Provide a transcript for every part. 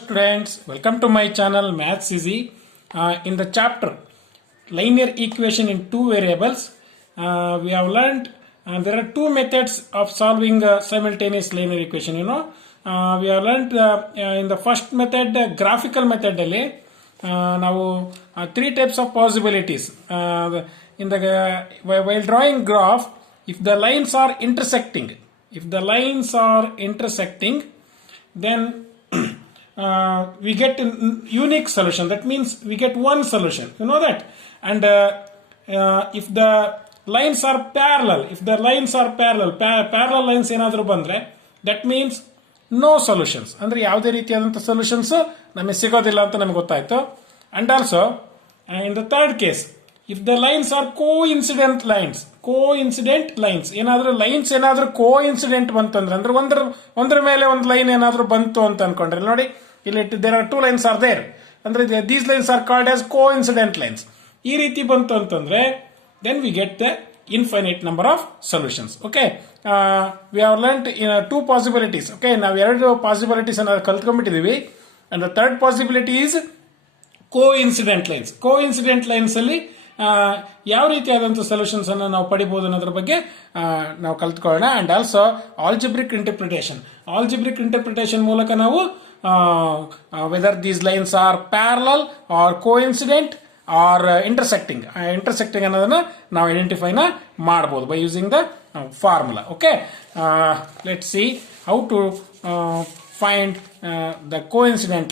Students, welcome to my channel Maths Easy. In the chapter linear equation in two variables, we have learned there are two methods of solving simultaneous linear equation. We have learned in the first method, graphical method, now three types of possibilities. While drawing graph, if the lines are intersecting, then we get a unique solution. That means we get one solution. You know that. And if the lines are parallel, parallel lines ಏನಾದರೂ ಬಂದ್ರೆ, that means no solutions. ಅಂದ್ರೆ ಯಾವುದೇ ರೀತಿಯಾದಂಥ solutions ನಮಗೆ ಸಿಗೋದಿಲ್ಲ ಅಂತ ನಮಗೆ ಗೊತ್ತಾಯ್ತು. And also in the third case, if the lines are coincident lines, ಏನಾದರೂ ಲೈನ್ಸ್ ಏನಾದರೂ ಕೋಇನ್ಸಿಡೆಂಟ್ ಬಂತಂದ್ರೆ, ಅಂದ್ರೆ ಒಂದ್ರ ಮೇಲೆ ಒಂದು ಲೈನ್ ಏನಾದರೂ ಬಂತು ಅಂತ ಅನ್ಕೊಂಡ್ರೆ ನೋಡಿ, ಇಲ್ಲಿ there are two lines are there, ಅಂದ್ರೆ these lines are called as coincident lines. ಈ ರೀತಿ ಬಂತು ಅಂತಂದ್ರೆ then we get the infinite number of solutions. Okay, we have learned in two possibilities. Okay, ನಾವು ಎರಡು ಪಾಸಿಬಿಲಿಟೀಸ್ ಅನ್ನ ಕಲ್ತ್ಕೊಂಡ್ಬಿಟ್ಟಿದೀವಿ. And the third possibility is coincident lines ಅಲ್ಲಿ ಯಾವ ರೀತಿಯಾದಂಥ ಸೊಲ್ಯೂಷನ್ಸ್ ಅನ್ನು ನಾವು ಪಡಿಬಹುದು ಅನ್ನೋದ್ರ ಬಗ್ಗೆ ನಾವು ಕಲ್ತ್ಕೊಳ್ಳೋಣ. ಅಂಡ್ ಆಲ್ಸೋ ಆಲ್ಜಿಬ್ರಿಕ್ ಇಂಟರ್ಪ್ರಿಟೇಷನ್ ಮೂಲಕ ನಾವು whether these lines are parallel or coincident or intersecting ಅನ್ನೋದನ್ನ ನಾವು ಐಡೆಂಟಿಫೈನ ಮಾಡಬಹುದು by using the formula. Okay, let see how to find the coincident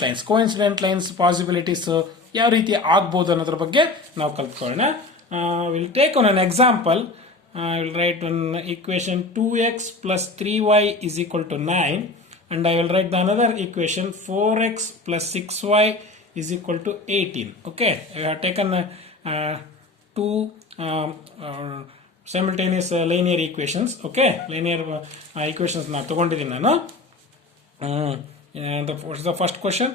lines possibilities ಯಾವ ರೀತಿ ಆಗ್ಬೋದು ಅನ್ನೋದ್ರ ಬಗ್ಗೆ ನಾವು ಕಲ್ತ್ಕೊಳ್ಳೋಣ. Will take on an example. I will write one equation 2x plus 3y is equal to 9, and I will write the another equation 4x plus 6y is equal to 18. Okay, I have taken two simultaneous linear equations. Okay, linear equations na ತಗೊಂಡಿದ್ದೀನಿ ನಾನು. The first question,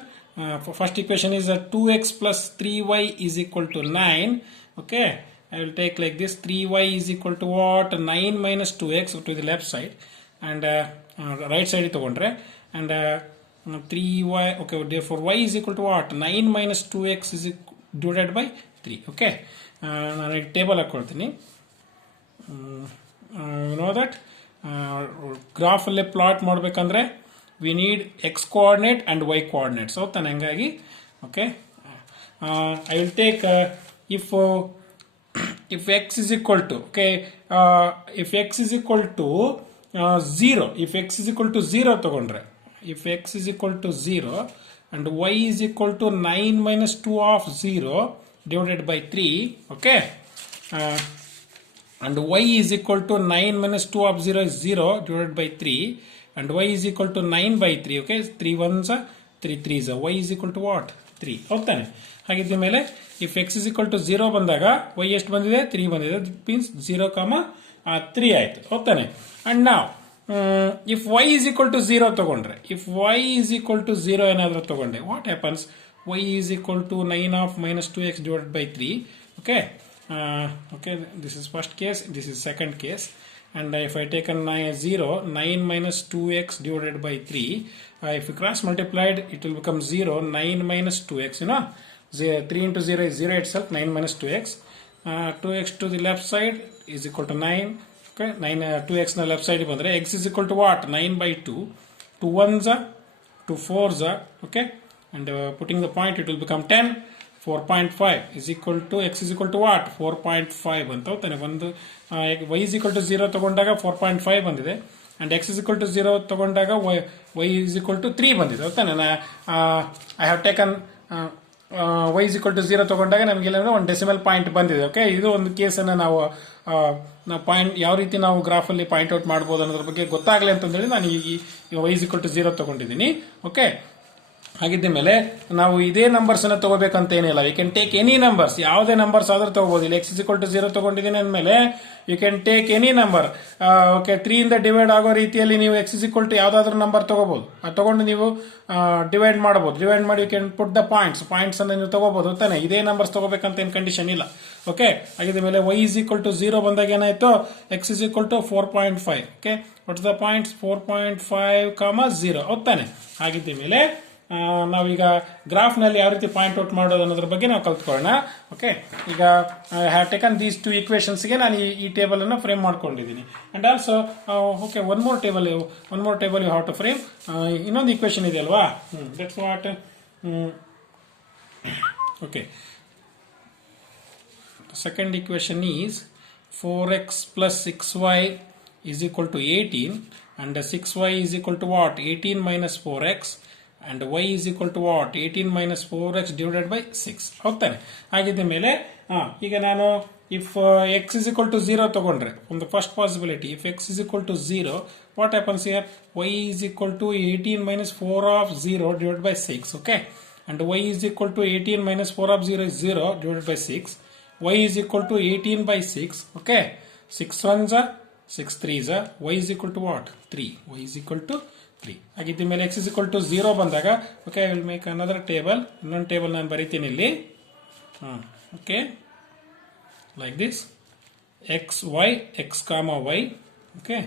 first equation is 2x plus 3y is equal to 9. Okay, I will take like this. 3y is equal to what? 9 minus 2x to the left side, and right side ತಗೊಂಡ್ರೆ, and 3y. Okay, therefore y is equal to what? 9 minus 2x is divided by 3. Okay, ನಾನು table ಹಾಕೊಳ್ತೀನಿ. You know that graph ಅಲ್ಲಿ plot ಮಾಡಬೇಕಂದ್ರೆ we need x coordinate and y coordinate. So then hangagi, okay, I will take if x is equal to, okay, if x is equal to 0, ತಗೊಂಡ್ರೆ, if x is equal to 0 and y is equal to 9 minus 2 of 0 divided by 3, okay, and y is equal to 9 minus 2 of 0 is 0 divided by 3, and y is equal to 9 by 3. Okay, 3 1s are 3 3s are, y is equal to what? 3. ಹೋಗ್ತಾನೆ. ಹಾಗಿದ್ದ ಮೇಲೆ if x is equal to 0 ಬಂದಾಗ y ಎಷ್ಟು ಬಂದಿದೆ? 3 ಬಂದಿದೆ. That means 0, 3 ಆಯ್ತು. ಹೋಗ್ತಾನೆ. And now if y is equal to 0 ತಗೊಂಡ್ರೆ, ಏನಾದರೂ ತಗೊಂಡೆ, what happens? y is equal to 9 of minus 2x divided by 3. Okay, okay, this is first case, this is second case. And if I take a 0, 9 minus 2x divided by 3, if you cross multiplied, it will become 0, 9 minus 2x, 3 into 0 is 0 itself, 9 minus 2x. 2x to the left side is equal to 9. Okay, 2x na left side bandre, x is equal to what? 9 by 2. 2 1s are, 2 4s are, okay, and putting the point, it will become 10. 4.5 is equal to x is equal to what? 4.5 ಅಂತ ಹೋಗ್ತಾನೆ. ಒಂದು y is equal to 0 ತಗೊಂಡಾಗ 4.5 ಬಂದಿದೆ, and x is equal to 0 ತಗೊಂಡಾಗ y is equal to 3 ಬಂದಿದೆ. ಹೋಗ್ತಾನೆ. I have taken y is equal to 0 ತಗೊಂಡಾಗ ನಮಗೆಲ್ಲ ಒಂದು ಡೆಸಿಮಲ್ ಪಾಯಿಂಟ್ ಬಂದಿದೆ. ಓಕೆ, ಇದು ಒಂದು ಕೇಸನ್ನು ನಾವು ಪಾಯಿಂಟ್ ಯಾವ ರೀತಿ ನಾವು ಗ್ರಾಫಲ್ಲಿ ಪಾಯಿಂಟ್ ಔಟ್ ಮಾಡ್ಬೋದು ಅನ್ನೋದ್ರ ಬಗ್ಗೆ ಗೊತ್ತಾಗಲಿ ಅಂತಂದೇಳಿ ನಾನು ಈ y is equal to 0 ತಗೊಂಡಿದ್ದೀನಿ. ಓಕೆ, ಹಾಗಿದ್ದ ಮೇಲೆ ನಾವು ಇದೇ ನಂಬರ್ಸ್ ಅನ್ನ ತಗೋಬೇಕಂತ ಏನಿಲ್ಲ. You can take any numbers, ಯಾವುದೇ ನಂಬರ್ಸ್ ಆದ್ರೂ ತಗೋಬಹುದು. ಇಲ್ಲಿ x is equal to 0 ತಗೊಂಡಿದ್ದೀನಿ ಅಂದಮೇಲೆ you can take any number. Okay, 3 ಇಂದ ಡಿವೈಡ್ ಆಗೋ ರೀತಿಯಲ್ಲಿ ನೀವು x is equal to ಯಾವ್ದಾದ್ರು ನಂಬರ್ ತಗೋಬಹುದು. ತಗೊಂಡು ನೀವು ಡಿವೈಡ್ ಮಾಡಬಹುದು. ಡಿವೈಡ್ ಮಾಡಿ you can put the points ಅನ್ನ ನೀವು ತಗೋಬಹುದು ತಾನೆ. ಇದೇ ನಂಬರ್ಸ್ ತಗೋಬೇಕಂತ ಏನು ಕಂಡೀಷನ್ ಇಲ್ಲ. ಓಕೆ, ಹಾಗಿದ್ದ ಮೇಲೆ y is equal to 0 ಬಂದಾಗ ಏನಾಯ್ತು? x is equal to 4.5. Okay, what's the points? 4.5, 0 ಹೋಗ್ತಾನೆ. ಹಾಗಿದ್ದ ಮೇಲೆ ನಾವೀಗ ಗ್ರಾಫ್ನಲ್ಲಿ ಯಾವ ರೀತಿ ಪಾಯಿಂಟ್ ಔಟ್ ಮಾಡೋದು ಅನ್ನೋದ್ರ ಬಗ್ಗೆ ನಾವು ಕಲ್ತ್ಕೊಳ್ಳೋಣ. ಓಕೆ, ಈಗ I have taken these two ಈಕ್ವೇಷನ್ಸ್ಗೆ ನಾನು ಈ ಟೇಬಲ್ ಅನ್ನು ಫ್ರೇಮ್ ಮಾಡ್ಕೊಂಡಿದ್ದೀನಿ. And also okay, one more table you have to frame. ಇನ್ನೊಂದು ಈಕ್ವೇಷನ್ ಇದೆ ಅಲ್ವಾ, that's what. Okay, second equation is 4x plus 6y is equal to 18, and 6y is equal to what? 18 minus 4x, and y is equal to what? 18 minus 4x divided by 6. ಹೋಗ್ತಾನೆ. ಹಾಗಿದ್ದ ಮೇಲೆ ಈಗ ನಾನು if x is equal to 0 ತಗೊಂಡ್ರೆ, from the first possibility, if x is equal to 0, what happens here? Y is equal to 18 minus 4 of 0 divided by 6. Okay, and y is equal to 18 minus 4 of 0 is 0 divided by 6. Y is equal to 18 by 6. Okay, 6 ones are 6 threes are, y is equal to what? 3. Y is equal to 3. ಹಾಗಿದ್ದ ಮೇಲೆ x is equal to 0 ಬಂದಾಗ, okay, I will make another table. ಇನ್ನೊಂದು table ನಾನು ಬರೀತೀನಿ ಇಲ್ಲಿ. Okay, like this, x comma y. Okay,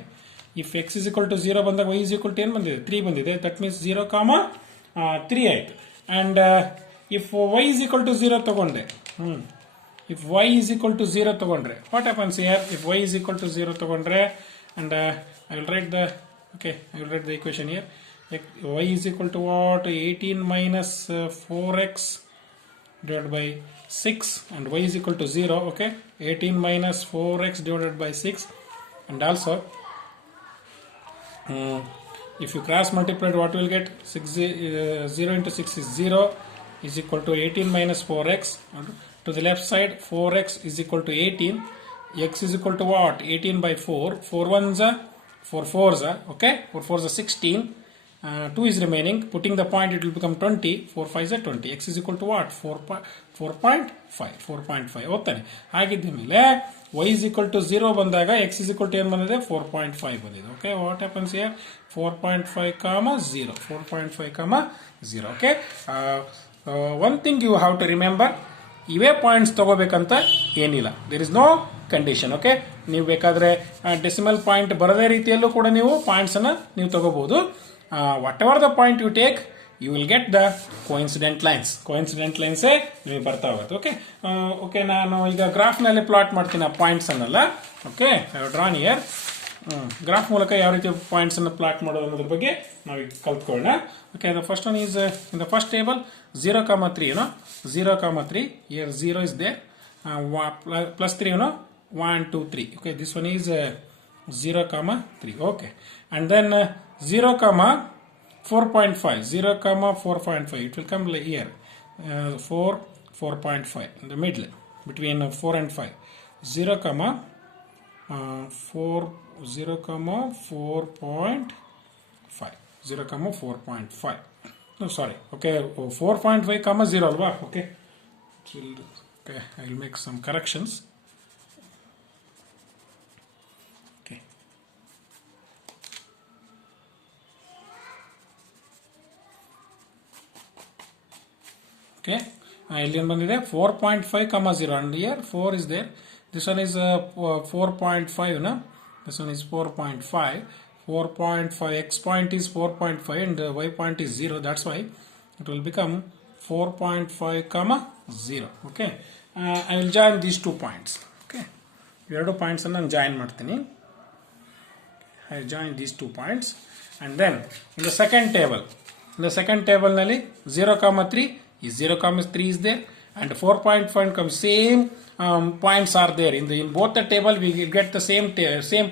if x is equal to 0 ಬಂದಾಗ y is equal to ಏನು ಬಂದಿದೆ? 3 ಬಂದಿದೆ. ದಟ್ ಮೀನ್ಸ್ 0 comma 3 ಆಯ್ತು. And if y is equal to 0 ತಗೊಂಡೆ, if y is equal to 0 ತಗೊಂಡ್ರೆ, what happens here? If y is equal to 0 ತಗೊಂಡ್ರೆ, and I will write the equation here. Y is equal to what? 18 minus 4x divided by 6, and y is equal to 0. Okay, 18 minus 4x divided by 6, and also if you cross multiply, what you will get? 0 into 6 is 0, is equal to 18 minus 4x. To the left side, 4x is equal to 18. X is equal to what? 18 by 4. 4 ones are, 4 fours are, okay? 4 fours are 16. 2 is remaining. Putting the point, it will become 20. 4 5s are 20. X is equal to what? 4.5. ಹೋಗ್ತಾನೆ. ಹಾಗಿದ್ದ ಮೇಲೆ y is equal to 0 ಬಂದಾಗ x is equal to ಏನು ಬಂದಿದೆ? 4.5 ಬಂದಿದೆ. Okay, what happens here? 4.5 comma 0. 4.5 comma 0. Okay, one thing you have to remember, ಇವೇ points ತಗೋಬೇಕಂತ ಏನಿಲ್ಲ. There is no condition. Okay, ನೀವು ಬೇಕಾದ್ರೆ ಡೆಸಿಮಲ್ ಪಾಯಿಂಟ್ ಬರದೇ ರೀತಿಯಲ್ಲೂ ಕೂಡ ನೀವು ಪಾಯಿಂಟ್ಸ್ ಅನ್ನ ನೀವು ತಗೋಬಹುದು. Whatever the point you take, you will get the coincident ಲೈನ್ಸೇ ನಿಮಗೆ ಬರ್ತಾ ಹೋಗುತ್ತೆ. ಓಕೆ, ನಾನು ಈಗ ಗ್ರಾಫ್ನಲ್ಲಿ ಪ್ಲಾಟ್ ಮಾಡ್ತೀನಿ ಆ ಪಾಯಿಂಟ್ಸ್ ಅನ್ನಲ್ಲ. Okay, I have drawn here. Graph ಮೂಲಕ ಯಾವ ರೀತಿ ಪಾಯಿಂಟ್ಸ್ ಅನ್ನು ಪ್ಲಾಟ್ ಮಾಡೋದು ಅನ್ನೋದ್ರ ಬಗ್ಗೆ ನಾವು ಈಗ ಕಲ್ತ್ಕೊಳ್ಳೋಣ. Okay, the first one is in the first table 0, 3, 0, 3. Here 0 is there. Plus 3, 1, 2, 3. Okay, this one is 0, 3. Okay, and then 0, 4.5. 0, 4.5. It will come here. 4.5 in the middle between 4 and 5. 0, 4.5. 0, 4.5. No, sorry. Okay, 4.5, 0 alva. Okay. Okay, I will make some corrections. Okay. Okay. ಇಲ್ಲಿ ಏನು ಬಂದಿದೆ? 4.5, 0, and here 4 is there. This one is 4.5, no? This one is 4.5. 4.5, x point is 4.5 and y point is 0. That's why it will become 4.5, 0. Okay, I will join these 2 points. Okay, ಎರಡು points ಅನ್ನು ನಾನು join ಮಾಡ್ತೀನಿ. I join these 2 points, and then in the second table ನಲ್ಲಿ 0, 3 is 0, 3 is there, and 4.5 comes same points are there in both the table. We get the same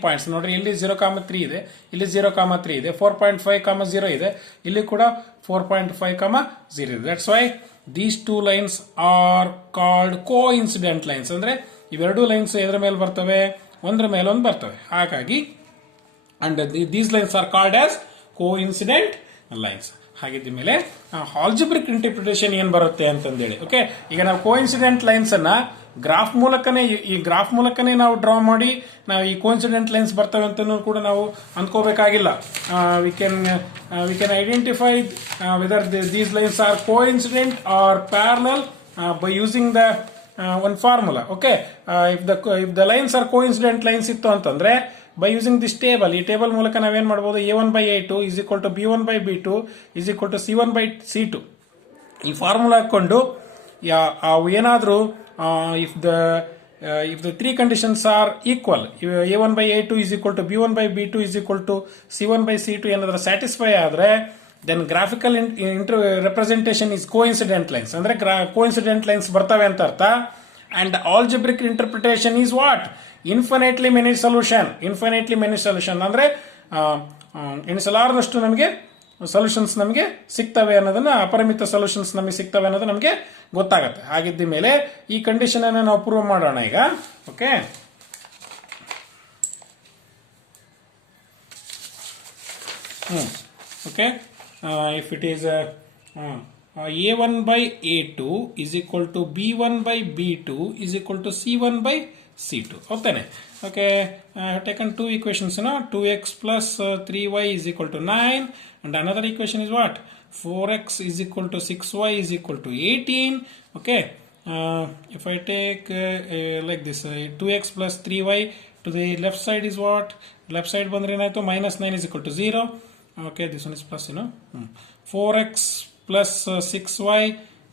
points. ನೋಡ್ರಿ, ಇಲ್ಲಿ 0, 3 ಇದೆ, ಇಲ್ಲಿ 0, 3 ಇದೆ, 4.5, 0 ಇದೆ, ಇಲ್ಲಿ ಕೂಡ 4.5, 0 ಇದೆ. That's why these 2 lines are called coincident lines. ಅಂದ್ರೆ ಇವೆರಡು ಲೈನ್ಸ್ ಎದರ ಮೇಲೆ ಬರ್ತವೆ? ಒಂದರ ಮೇಲೆ ಒಂದು ಬರ್ತವೆ. ಹಾಗಾಗಿ and these lines are called as coincident lines. ಹಾಗಿದ್ದ ಮೇಲೆ ಆಲ್ಜಿಬ್ರಿಕ್ ಇಂಟರ್ಪ್ರಿಟೇಷನ್ ಏನ್ ಬರುತ್ತೆ ಅಂತಂದೇಳಿ. ಓಕೆ, ಈಗ ನಾವು ಕೋಇನ್ಸಿಡೆಂಟ್ ಲೈನ್ಸ್ ಅನ್ನ ಗ್ರಾಫ್ ಮೂಲಕನೇ ನಾವು ಡ್ರಾ ಮಾಡಿ ನಾವು ಈ ಕೋಇನ್ಸಿಡೆಂಟ್ ಲೈನ್ಸ್ ಬರ್ತವೆ ಅಂತ ಕೂಡ ನಾವು ಅಂದ್ಕೋಬೇಕಾಗಿಲ್ಲ. We can identify whether these lines are coincident or parallel by using the one formula. Okay, if the lines are coincident lines ಇತ್ತು ಅಂತಂದ್ರೆ ಬೈ ಯೂಸಿಂಗ್ ದಿಸ್ ಟೇಬಲ್, ಈ ಟೇಬಲ್ ಮೂಲಕ ನಾವೇನ್ ಮಾಡಬಹುದು, a1/a2 is equal to b1/b2 is equal to c1/c2 ಈ formula ಹಾಕೊಂಡು ಏನಾದರೂ if the three conditions are equal, a1/a2 is equal to b1/b2 is equal to c1/c2 ಏನಾದರೂ ಸ್ಯಾಟಿಸ್ಫೈ ಆದ್ರೆ then graphical representation is coincident lines, ಅಂದ್ರೆ coincident lines ಬರ್ತವೆ ಅಂತ ಅರ್ಥ. and algebraic interpretation is what? infinitely many solution ಅಂದ್ರೆ ಎಣಿಸಲಾರದಷ್ಟು ನಮಗೆ solutions ನಮಗೆ ಸಿಗ್ತವೆ ಅನ್ನೋದನ್ನ, ಅಪರಿಮಿತ ಸೊಲ್ಯೂಷನ್ಸ್ ನಮಗೆ ಸಿಗ್ತವೆ ಅನ್ನೋದು ನಮಗೆ ಗೊತ್ತಾಗುತ್ತೆ. ಹಾಗಿದ್ದ ಮೇಲೆ ಈ ಕಂಡೀಷನ್ ಅನ್ನು ನಾವು ಪ್ರೂವ್ ಮಾಡೋಣ ಈಗ. Okay, okay, if it is a1/a2 is equal to b1/b2 is equal to c1/c2. Okay, okay, I have taken two equations now. 2x plus 3y is equal to 9, and another equation is what? 4x is equal to 6y is equal to 18. Okay, if I take like this, 2x plus 3y to the left side is what? Left side bandre enayitu, minus 9 is equal to 0. Okay, this one is plus, 4x plus 6y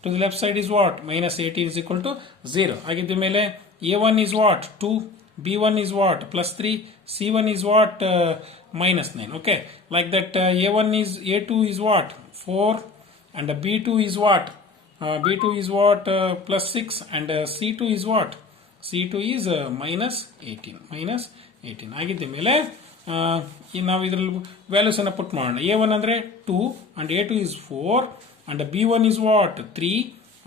to the left side is what? Minus 18 is equal to 0. Agidda mele a1 is what? 2, b1 is what? Plus 3, c1 is what? Minus 9. Okay, like that, a2 is what? 4, and b2 is what? B2 is what? Plus 6, and c2 is what? c2 is minus 18. Agidda mele ನಾವು ಇದರಲ್ಲಿ values ಅನ್ನು ಪುಟ್ ಮಾಡೋಣ. a1 ಅಂದ್ರೆ 2, and a2 is 4, and b1 is what? 3,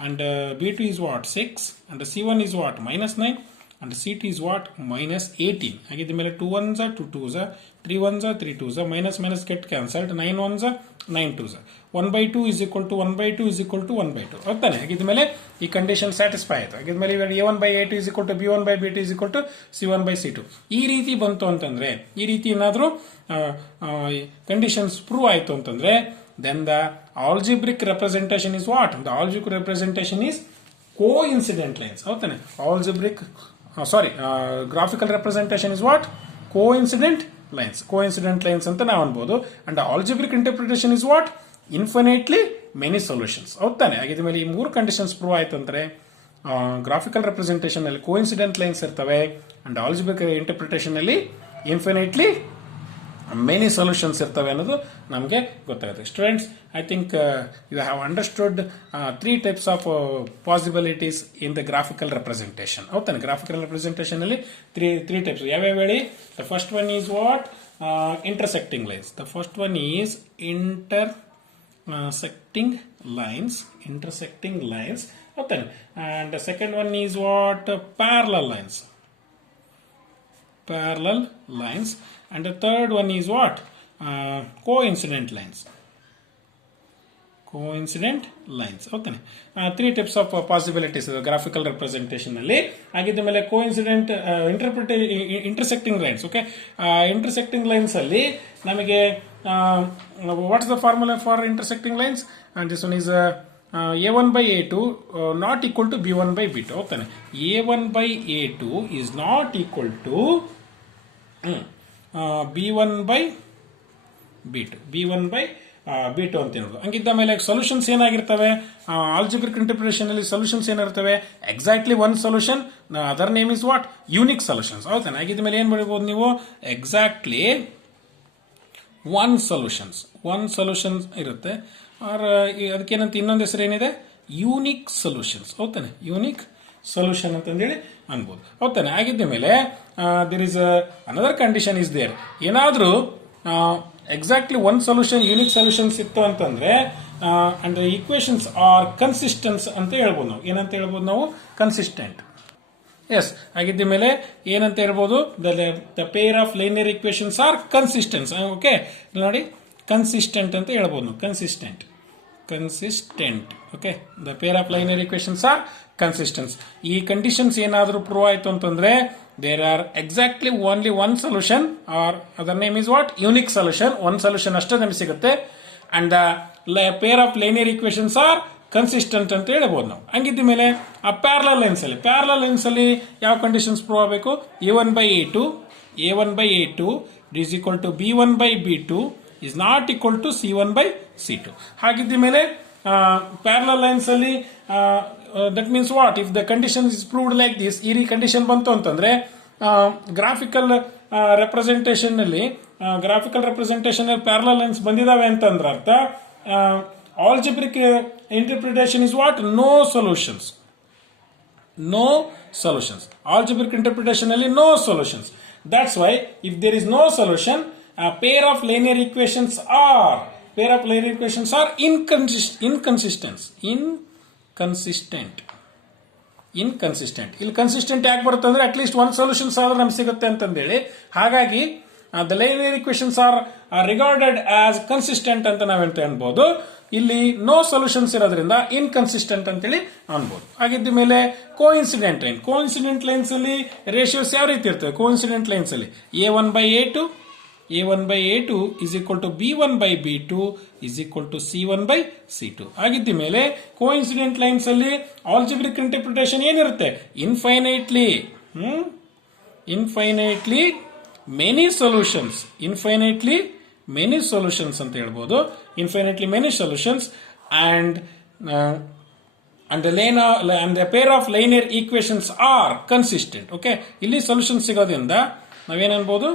and b2 is what? 6, and c1 is what? Minus 9, and c2 is what? Minus 18. ಹಾಗಿದ್ದ ಮೇಲೆ 2 1s are 2 2s are 3 1s are 3 2s are minus minus get cancelled, 9 1s are 9 2s are 1/2 is equal to 1/2 is equal to 1/2. ಹೋಗ್ತಾನೆ. ಹಾಗಿದ್ದ ಮೇಲೆ ಈ condition satisfy ಆಯಿತು. ಹಾಗಿದ್ದ ಮೇಲೆ a1/a2 is equal to b1/b2 is equal to c1/c2. ಈ ರೀತಿ ಬಂತು ಅಂತಂದ್ರೆ, ಈ ರೀತಿ ಏನಾದರೂ ಕಂಡೀಷನ್ಸ್ ಪ್ರೂವ್ ಆಯಿತು ಅಂತಂದ್ರೆ, then the algebraic representation is what? The algebraic representation is coincident lines. ಹೋಗ್ತಾನೆ. graphical representation is what? Coincident lines ಅಂತ ನಾವು ಅನ್ಬೋದು. and algebraic interpretation is what? Infinitely many solutions. ಹೋಗ್ತಾನೆ. ಹಾಗಿದ್ದ ಮೇಲೆ ಈ ಮೂರು ಕಂಡೀಷನ್ಸ್ ಪ್ರೂವ್ ಆಯ್ತು ಅಂದ್ರೆ ಗ್ರಾಫಿಕಲ್ ರೆಪ್ರೆಸೆಂಟೇಷನ್ ಅಲ್ಲಿ ಕೋಇನ್ಸಿಡೆಂಟ್ ಲೈನ್ಸ್ ಇರ್ತವೆ, ಅಂಡ್ ಆಲ್ಜಿಬ್ರಿಕ್ ಇಂಟರ್ಪ್ರಿಟೇಷನ್ ಅಲ್ಲಿ ಇನ್ಫಿನಿಟ್ಲಿ ಮೆನಿ ಸೊಲ್ಯೂಷನ್ಸ್ ಇರ್ತವೆ ಅನ್ನೋದು ನಮಗೆ ಗೊತ್ತಾಗುತ್ತೆ. Students, I think you have understood 3 types of possibilities in the graphical representation. ಹೌದಾನೆ. ಗ್ರಾಫಿಕಲ್ ರೆಪ್ರೆಸೆಂಟೇಷನ್ ಅಲ್ಲಿ ತ್ರೀ ಟೈಪ್ಸ್ ಯಾವ್ಯಾವ ಹೇಳಿ? The first one is what? intersecting lines. The first one is intersecting lines. Okay. And the second one is what? Parallel lines. And the third one is what? Coincident lines. Okay. 3 types of possibilities graphical representation ಅಲ್ಲಿ. ಆಗಿದ್ದ ಮೇಲೆ coincident intersecting lines. Okay, intersecting lines ಅಲ್ಲಿ ನಮಗೆ what's the formula for intersecting lines? and this one is a1/a2 not equal to b1/b2. ಓಕೆನೆ. a1/a2 is not equal to b1/b2 ಅಂತ ಹೇಳೋದು. ಹಂಗಿದ್ದ ಮೇಲೆ solutions ಏನಾಗಿರ್ತವೆ? ಆಲ್ಜಿಬ್ರಿಕ್ ಇಂಟರ್ಪ್ರಿಟೇಷನ್ ಅಲ್ಲಿ ಸೊಲ್ಯೂಷನ್ಸ್ ಏನಿರ್ತವೆ? Exactly one solution, other name is what? Unique solutions. ಹೌದಾ? ಹಾಗಿದ್ದ ಮೇಲೆ ಏನ್ ಬರೀಬಹುದು ನೀವು? ಎಕ್ಸಾಕ್ಟ್ಲಿ ಒನ್ ಸೊಲ್ಯೂಷನ್ ಇರುತ್ತೆ. ಆರ್ ಅದಕ್ಕೇನಂತ ಇನ್ನೊಂದು ಹೆಸರು ಏನಿದೆ? Unique solutions. ಹೌದಾನೆ. ಯೂನಿಕ್ ಸೊಲ್ಯೂಷನ್ ಅಂತಂದೇಳಿ ಅನ್ಬೋದು. ಹೌದಾನೆ. ಆಗಿದ್ದ ಮೇಲೆ there is another condition is there. ಏನಾದ್ರೂ exactly one solution, unique solutions ಇತ್ತು ಅಂತಂದ್ರೆ ಅಂಡ್ ಈಕ್ವೇಶನ್ಸ್ ಆರ್ ಕನ್ಸಿಸ್ಟೆಂಟ್ ಅಂತ ಹೇಳ್ಬೋದು ನಾವು. ಏನಂತ ಹೇಳ್ಬೋದು ನಾವು? ಕನ್ಸಿಸ್ಟೆಂಟ್. ಎಸ್. ಆಗಿದ್ದ ಮೇಲೆ ಏನಂತ ಹೇಳ್ಬೋದು? The pair of linear equations are consistent. Okay, ನೋಡಿ, ಕನ್ಸಿಸ್ಟೆಂಟ್ ಅಂತ ಹೇಳ್ಬೋದು ನಾವು. Consistent. Okay, the pair of linear equations are consistent. ಈ ಕಂಡೀಷನ್ಸ್ ಏನಾದರೂ ಪ್ರೂವ್ ಆಯ್ತು ಅಂತಂದ್ರೆ there are exactly only one solution, or other name is what? Unique solution. One solution ಅಷ್ಟೇ ನಮಗೆ ಸಿಗುತ್ತೆ. and the pair of linear equations are consistent ಅಂತ ಹೇಳ್ಬೋದು ನಾವು. ಹಂಗಿದ್ದ ಮೇಲೆ ಆ ಪ್ಯಾರಲಲ್ ಲೈನ್ಸ್ ಅಲ್ಲಿ ಯಾವ ಕಂಡೀಷನ್ಸ್ ಪ್ರೂವ್ ಆಗಬೇಕು? a1/a2 A1 by A2 is equal to B1 by B2 is not equal to C1 by C2. ಹಾಗಿದ್ದ ಮೇಲೆ ಪ್ಯಾರಲಲ್ ಲೈನ್ಸ್ ಅಲ್ಲಿ that means what if the condition is proved like this, ಈ condition ಬಂತು ಅಂತಂದ್ರೆ graphical representation ಅಲ್ಲಿ parallel lines ಬಂದಿದಾವೆ ಅಂತಂದ್ರೆ ಅರ್ಥ algebraic interpretation is what no solutions. No solutions. Algebraic interpretation ಅಲ್ಲಿ no solutions. That's why if there is no solution, a pair of linear equations are inconsistent. ಇಲ್ಲಿ consistent ಯಾಕೆ ಬರುತ್ತೆ ಅಂದ್ರೆ at least ಒಂದು solutions ಆದ್ರೆ ನಮ್ಗೆ ಸಿಗುತ್ತೆ ಅಂತಂದೇಳಿ, ಹಾಗಾಗಿ the linear equations are regarded as consistent ಅಂತ ನಾವೆಂತ ಅನ್ಬೋದು. ಇಲ್ಲಿ ನೋ ಸೊಲ್ಯೂಷನ್ಸ್ ಇರೋದ್ರಿಂದ ಇನ್ಕನ್ಸಿಸ್ಟೆಂಟ್ ಅಂತೇಳಿ ಅನ್ಬೋದು. ಹಾಗಿದ್ದ ಮೇಲೆ ಕೋಇನ್ಸಿಡೆಂಟ್ ಲೈನ್ಸ್ ಅಲ್ಲಿ ರೇಷಿಯೋಸ್ ಯಾವ ರೀತಿ ಇರ್ತವೆ? ಕೋಇನ್ಸಿಡೆಂಟ್ ಲೈನ್ಸ್ ಅಲ್ಲಿ A1 by A2 is equal to B1 by B2 is equal to C1 by C2. ಆಗಿದ್ದ ಮೇಲೆ ಕೋಇನ್ಸಿಡೆಂಟ್ ಲೈನ್ಸ್ ಅಲ್ಲಿ ಆಲ್ಜಿಬ್ರಿಕ್ ಇಂಟರ್ಪ್ರಿಟೇಷನ್ ಏನಿರುತ್ತೆ? ಇನ್ಫೈನೈಟ್ಲಿ ಮೆನಿ ಸೊಲ್ಯೂಷನ್ಸ್ ಅಂತ ಹೇಳ್ಬೋದು. Infinitely many solutions and the pair of linear equations are consistent. Okay, ಇಲ್ಲಿ solution ಸಿಗೋದ್ರಿಂದ ನಾವೇನನ್ಬೋದು?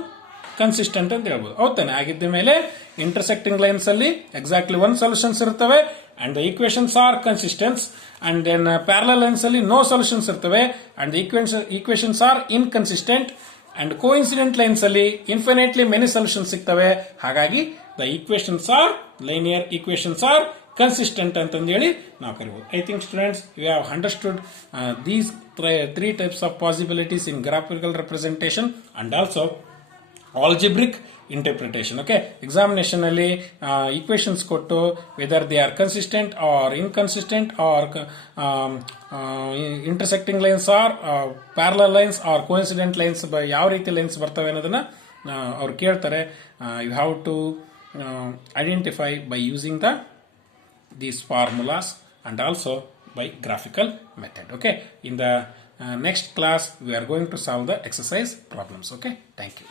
Consistent ಅಂತ ಹೇಳ್ಬೋದು. ಹೌದಾನೆ? ಆಗಿದ್ದ ಮೇಲೆ ಇಂಟರ್ಸೆಕ್ಟಿಂಗ್ ಲೈನ್ಸ್ ಅಲ್ಲಿ ಎಕ್ಸಾಕ್ಟ್ಲಿ ಒಂದು ಸೊಲ್ಯೂಷನ್ಸ್ ಇರ್ತವೆ and the equations are consistents, and then parallel lines ಅಲ್ಲಿ ನೋ ಸೊಲ್ಯೂಷನ್ಸ್ ಇರ್ತವೆ and equations are inconsistent, and coincident lines ಅಲ್ಲಿ ಇನ್ಫಿನೈಟ್ಲಿ ಮೆನಿ ಸೊಲ್ಯೂಷನ್ಸ್ ಸಿಗ್ತವೆ. ಹಾಗಾಗಿ the linear equations are consistent ಅಂತಂದೇಳಿ ನಾವು ಕರಿಬಹುದು. I think students you have understood these 3 types of possibilities in graphical representation and also algebraic interpretation. Okay, examination ಅಲ್ಲಿ equations ಕೊಟ್ಟು whether they are consistent or inconsistent or intersecting lines or parallel lines or coincident lines, ಯಾವ ರೀತಿ lines ಬರ್ತವೆ ಅನ್ನೋದನ್ನ ಅವ್ರು ಕೇಳ್ತಾರೆ. You have to identify by using these formulas and also by graphical method. Okay, in the next class we are going to solve the exercise problems. Okay, thank you.